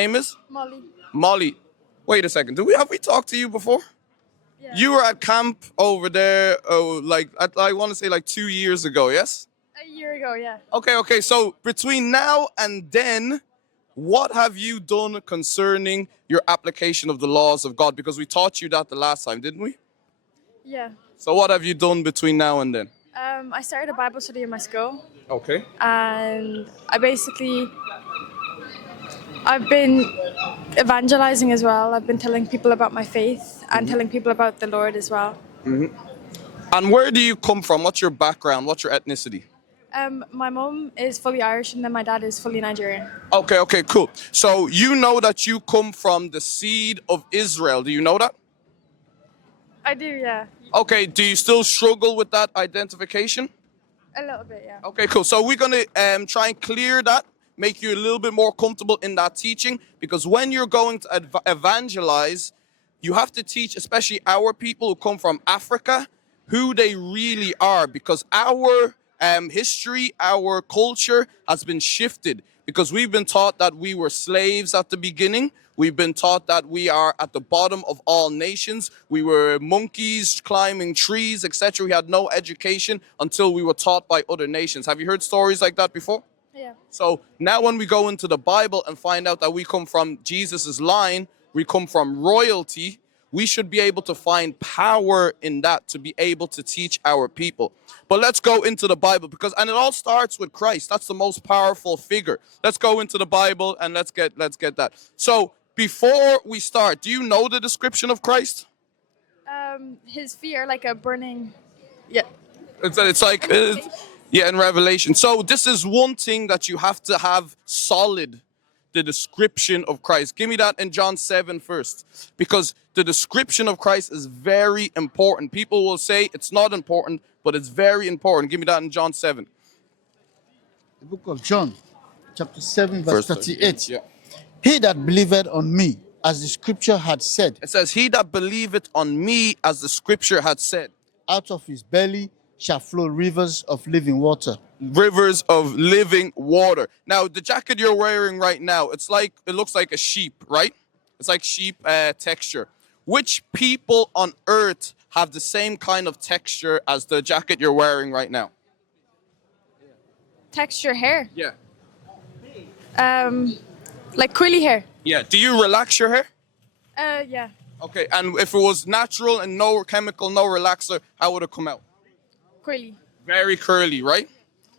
name is? Molly. Molly. Wait a second. Have we talked to you before? Yeah. You were at camp over there, I want to say like 2 years ago, yes? A year ago, yeah. Okay. So between now and then, what have you done concerning your application of the laws of God? Because we taught you that the last time, didn't we? Yeah. So what have you done between now and then? I started a Bible study in my school, Okay. and I've been evangelizing as well. I've been telling people about my faith and telling people about the Lord as well. And where do you come from? What's your background? What's your ethnicity? My mom is fully Irish, and then my dad is fully Nigerian. Okay, cool. So you know that you come from the seed of Israel. Do you know that? I do, yeah. Okay, do you still struggle with that identification? A little bit, yeah. Okay, cool. So we're going to try and clear that, make you a little bit more comfortable in that teaching, because when you're going to evangelize, you have to teach, especially our people who come from Africa, who they really are, because our history, our culture has been shifted, because we've been taught that we were slaves at the beginning. We've been taught that we are at the bottom of all nations. We were monkeys climbing trees, etc. We had no education until we were taught by other nations. Have you heard stories like that before? Yeah. So now when we go into the Bible and find out that we come from Jesus's line, we come from royalty, we should be able to find power in that to be able to teach our people. But let's go into the Bible, and it all starts with Christ. That's the most powerful figure. Let's go into the Bible and let's get that. So before we start, do you know the description of Christ? His feet are like a burning. Yeah. It's like, yeah, in Revelation. So this is one thing that you have to have solid, the description of Christ. Give me that in John 7 first, because the description of Christ is very important. People will say it's not important, but it's very important. Give me that in John 7. The book of John, chapter 7, verse 38. Yeah. He that believeth on me, as the scripture had said, It says, he that believeth on me, as the scripture had said, out of his belly shall flow rivers of living water. Rivers of living water. Now, the jacket you're wearing right now, it looks like a sheep, right? It's like sheep texture. Which people on earth have the same kind of texture as the jacket you're wearing right now? Texture hair. Yeah. Like curly hair. Yeah. Do you relax your hair? Yeah. Okay. And if it was natural and no chemical, no relaxer, how would it come out? Curly. Very curly, right?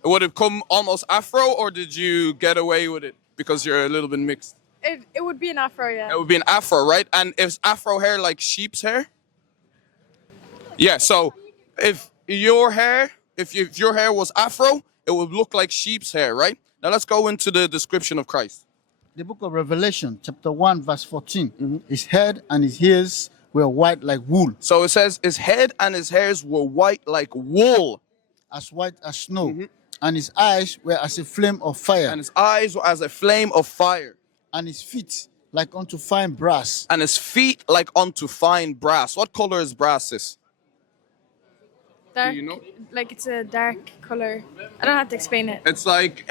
Would it come almost afro, or did you get away with it because you're a little bit mixed? It would be an afro, yeah. It would be an afro, right? And is afro hair like sheep's hair? Yeah, so if your hair was afro, it would look like sheep's hair, right? Now let's go into the description of Christ. The book of Revelation, chapter 1, verse 14. His head and his ears were white like wool, So it says his head and his hairs were white like wool, as white as snow, and his eyes were as a flame of fire, and his eyes were as a flame of fire, and his feet like unto fine brass. and his feet like unto fine brass. What color is brass, sis? Dark. you know? Like it's a dark color. I don't have to explain it. It's like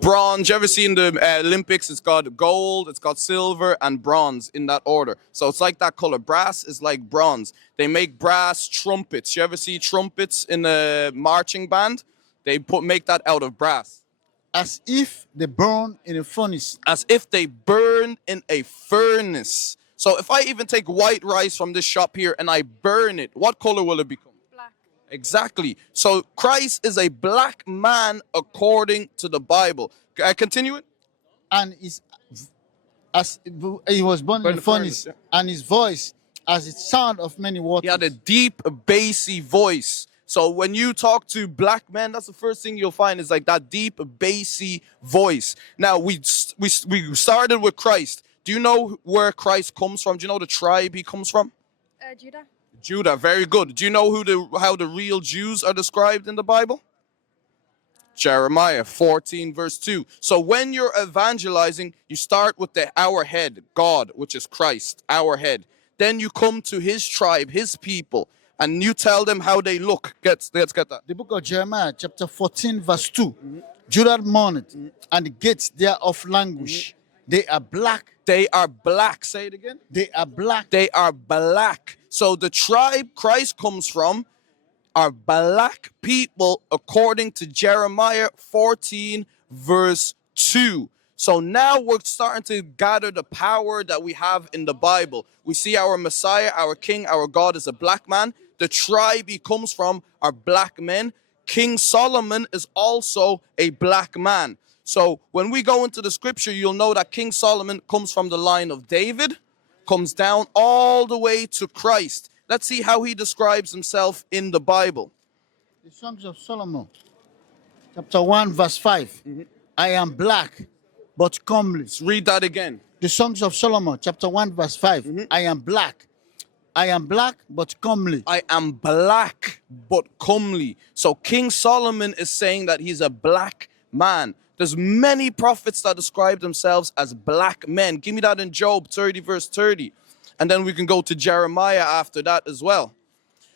bronze. You ever seen the Olympics? It's got gold, it's got silver, and bronze in that order. So it's like that color. Brass is like bronze. They make brass trumpets. You ever see trumpets in a marching band? They make that out of brass. As if they burn in a furnace. As if they burn in a furnace. So if I even take white rice from this shop here and I burn it, what color will it become? Black. Exactly. So Christ is a black man according to the Bible. Can I continue it? And as he was born in a furnace, yeah. and his voice as the sound of many waters. He had a deep, bassy voice. So when you talk to black men, that's the first thing you'll find is like that deep, bassy voice. Now, we started with Christ. Do you know where Christ comes from? Do you know the tribe he comes from? Judah. Judah, very good. Do you know how the real Jews are described in the Bible? Jeremiah 14 verse 2. So when you're evangelizing, you start with our head, God, which is Christ, our head. Then you come to his tribe, his people, and you tell them how they look. Let's get that. The book of Jeremiah, chapter 14, verse 2. Judah mourned, and the gates thereof languish, They are black. They are black. Say it again. They are black. They are black. So the tribe Christ comes from are black people according to Jeremiah 14 verse 2. So now we're starting to gather the power that we have in the Bible. We see our Messiah, our King, our God is a black man. The tribe he comes from are black men. King Solomon is also a black man. So when we go into the scripture, you'll know that King Solomon comes from the line of David, comes down all the way to Christ. Let's see how he describes himself in the Bible. The Songs of Solomon, chapter 1, verse 5. I am black, but comely. Let's read that again. The Songs of Solomon, chapter 1, verse 5. I am black. I am black, but comely. I am black but comely. So King Solomon is saying that he's a black man. There's many prophets that describe themselves as black men. Give me that in Job 30 verse 30. And then we can go to Jeremiah after that as well.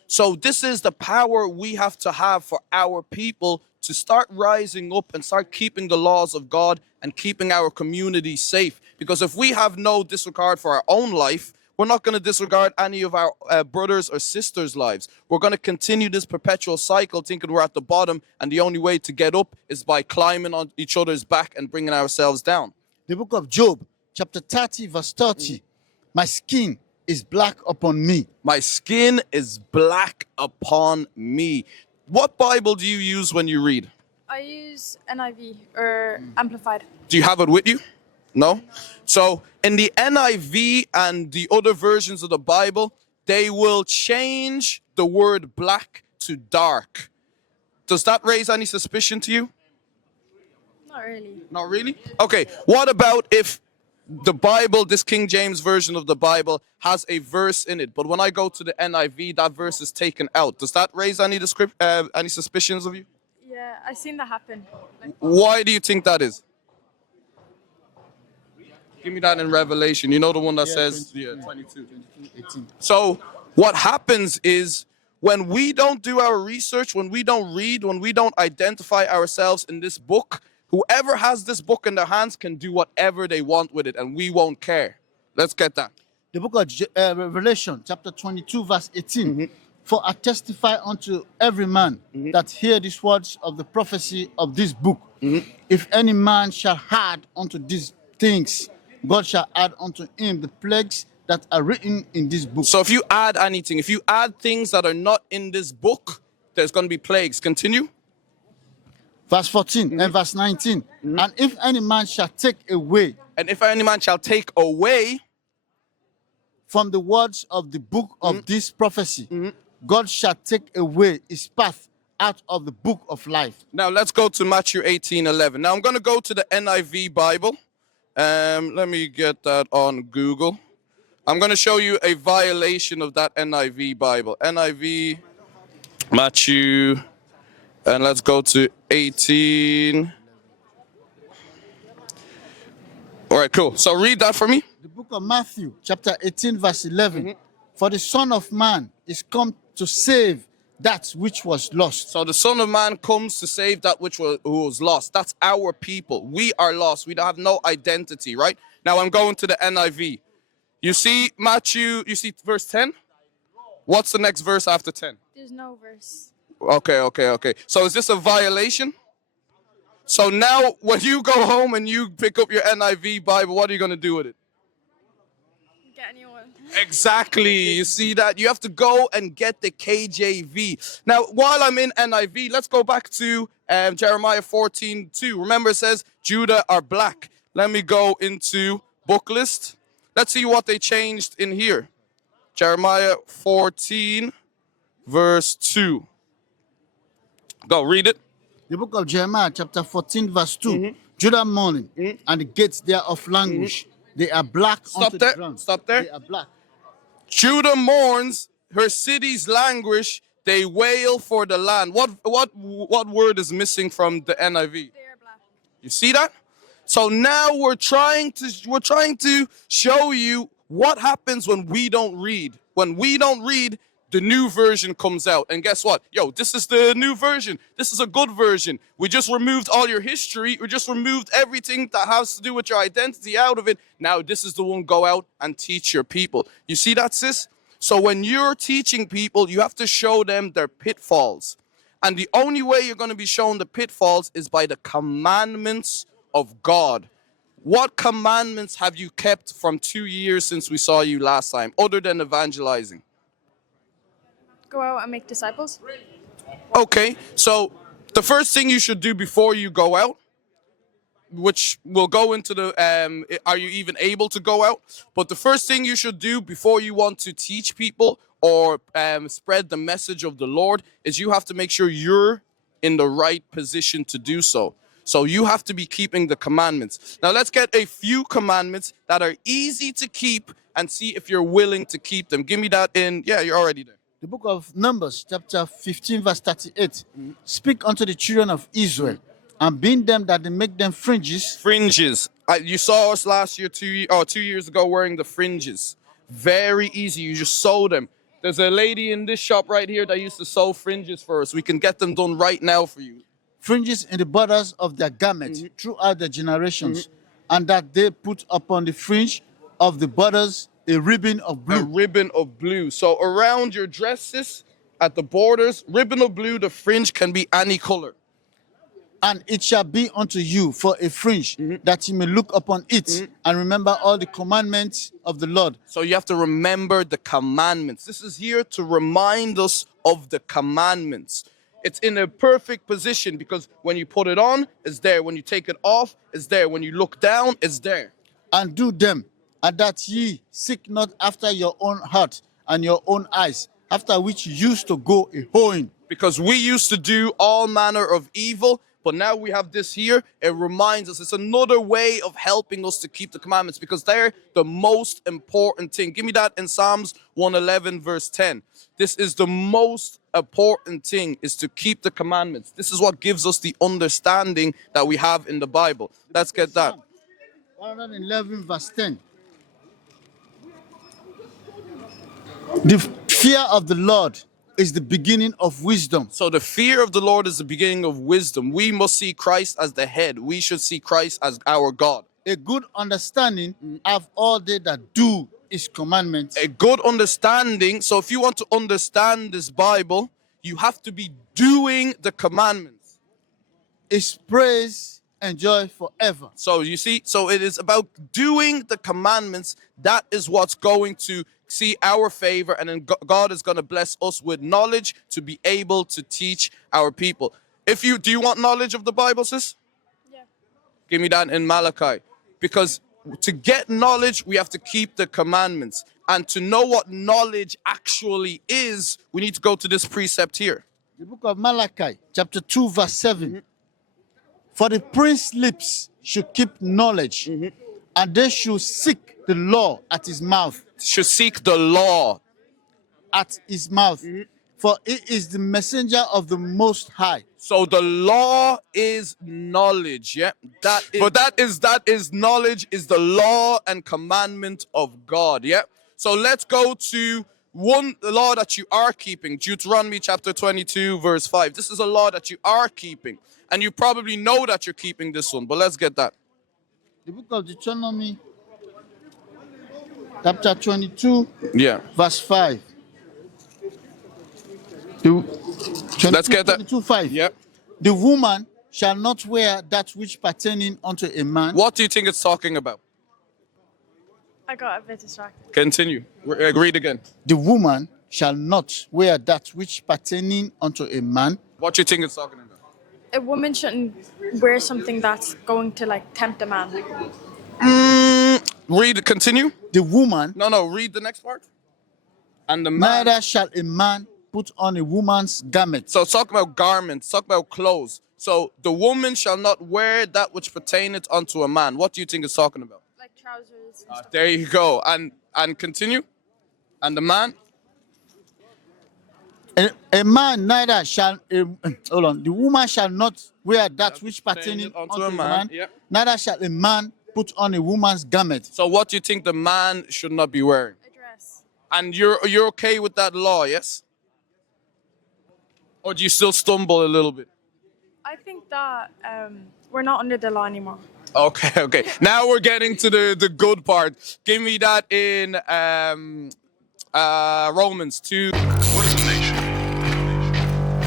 So this is the power we have to have for our people to start rising up and start keeping the laws of God and keeping our community safe. Because if we have no disregard for our own life, we're not going to disregard any of our brothers or sisters' lives. We're going to continue this perpetual cycle thinking we're at the bottom and the only way to get up is by climbing on each other's back and bringing ourselves down. The book of Job, chapter 30, verse 30. My skin is black upon me. My skin is black upon me. What Bible do you use when you read? I use NIV or Amplified. Do you have it with you? No? So in the NIV and the other versions of the Bible, they will change the word black to dark. Does that raise any suspicion to you? Not really. Not really? Okay, what about if the Bible, this King James version of the Bible, has a verse in it, but when I go to the NIV, that verse is taken out. Does that raise any suspicions of you? Yeah, I've seen that happen. Why do you think that is? Give me that in Revelation. You know the one that says 22. 18. So what happens is when we don't do our research, when we don't read, when we don't identify ourselves in this book, whoever has this book in their hands can do whatever they want with it, and we won't care. Let's get that. The book of Revelation, chapter 22, verse 18. For I testify unto every man that hear these words of the prophecy of this book. If any man shall add unto these things, God shall add unto him the plagues that are written in this book. So if you add anything, if you add things that are not in this book, there's going to be plagues. Continue. Verse 14 and verse 19. And if any man shall take away And if any man shall take away from the words of the book of this prophecy, God shall take away his path out of the book of life. Now let's go to Matthew 18:11. Now I'm going to go to the NIV Bible. Let me get that on Google. I'm going to show you a violation of that NIV Bible. NIV, Matthew, and let's go to 18. All right, cool. So read that for me. The book of Matthew, chapter 18, verse 11. For the Son of Man is come to save that which was lost. So the Son of Man comes to save that which was lost. That's our people. We are lost. We have no identity, right? Now I'm going to the NIV. You see Matthew, you see verse 10? What's the next verse after 10? There's no verse. Okay. So is this a violation? So now when you go home and you pick up your NIV Bible, what are you going to do with it? Get a new one. Exactly. You see that? You have to go and get the KJV. Now, while I'm in NIV, let's go back to Jeremiah 14:2. Remember, it says Judah are black. Let me go into book list. Let's see what they changed in here. Jeremiah 14, verse 2. Go, read it. The book of Jeremiah, chapter 14, verse 2. Judah mourning, and the gates thereof languish. They are black unto the ground. Stop there. They are black. Judah mourns, her cities languish, they wail for the land. What word is missing from the NIV? They are black. You see that? So now we're trying to show you what happens when we don't read. When we don't read, the new version comes out. And guess what? Yo, this is the new version. This is a good version. We just removed all your history. We just removed everything that has to do with your identity out of it. Now this is the one. Go out and teach your people. You see that, sis? So when you're teaching people, you have to show them their pitfalls. And the only way you're going to be shown the pitfalls is by the commandments of God. What commandments have you kept from 2 years since we saw you last time, other than evangelizing? Go out and make disciples. Okay, so the first thing you should do before you go out, which will go into the, are you even able to go out? But the first thing you should do before you want to teach people or spread the message of the Lord is you have to make sure you're in the right position to do so. So you have to be keeping the commandments. Now let's get a few commandments that are easy to keep and see if you're willing to keep them. Give me that in, yeah, you're already there. The book of Numbers, chapter 15, verse 38. Speak unto the children of Israel, and bind them that they make them fringes. Fringes. You saw us last year, 2 years ago, wearing the fringes. Very easy. You just sew them. There's a lady in this shop right here that used to sew fringes for us. We can get them done right now for you. Fringes in the borders of their garments throughout the generations, and that they put upon the fringe of the borders a ribbon of blue. A ribbon of blue. So around your dresses, at the borders, ribbon of blue, the fringe can be any color. And it shall be unto you for a fringe, that you may look upon it and remember all the commandments of the Lord. So you have to remember the commandments. This is here to remind us of the commandments. It's in a perfect position because when you put it on, it's there. When you take it off, it's there. When you look down, it's there. And do them, and that ye seek not after your own heart and your own eyes, after which you used to go a hoeing. Because we used to do all manner of evil, but now we have this here. It reminds us. It's another way of helping us to keep the commandments because they're the most important thing. Give me that in Psalms 111 verse 10. This is the most important thing, is to keep the commandments. This is what gives us the understanding that we have in the Bible. Let's get that. 111 verse 10. The fear of the Lord is the beginning of wisdom. So the fear of the Lord is the beginning of wisdom. We must see Christ as the head. We should see Christ as our God. A good understanding of all they that do his commandments. A good understanding. So if you want to understand this Bible, you have to be doing the commandments. Is praise and joy forever. So you see, so it is about doing the commandments. That is what's going to see our favor, and then God is going to bless us with knowledge to be able to teach our people. Do you want knowledge of the Bible, sis? Yeah. Give me that in Malachi. Because to get knowledge, we have to keep the commandments. And to know what knowledge actually is, we need to go to this precept here. The book of Malachi, chapter 2, verse 7. For the prince's lips should keep knowledge, and they should seek the law at his mouth. Should seek the law at his mouth, for it is the messenger of the Most High. So the law is knowledge, yeah. That is knowledge, is the law and commandment of God, yeah. So let's go to the law that you are keeping, Deuteronomy chapter 22, verse 5. This is a law that you are keeping, and you probably know that you're keeping this one. But let's get that. The book of Deuteronomy, chapter 22, verse 5. Let's get that. 22, 5. Yep. The woman shall not wear that which pertaining unto a man. What do you think it's talking about? I got a bit distracted. Continue. Read again. The woman shall not wear that which pertaining unto a man. What do you think it's talking about? A woman shouldn't wear something that's going to like tempt a man. Continue. The woman. No, read the next part. And the man. Neither shall a man put on a woman's garment. So talk about garments, talk about clothes. So the woman shall not wear that which pertaineth unto a man. What do you think it's talking about? Like trousers and stuff. There you go. And continue. And the man. A man neither shall hold on. The woman shall not wear that which pertaining unto a man. Yep. Neither shall a man put on a woman's garment. So what do you think the man should not be wearing? A dress. And you're okay with that law, yes? Or do you still stumble a little bit? I think that we're not under the law anymore. Okay, okay. Now we're getting to the good part. Give me that in Romans 2. What is a nation?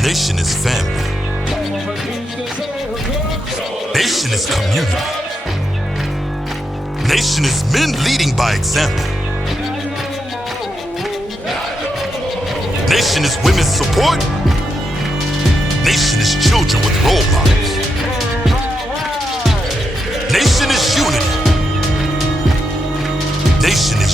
Nation is family. Nation is community. Nation is men leading by example. Nation is women's support. Nation is children with role models. Nation is unity. Nation is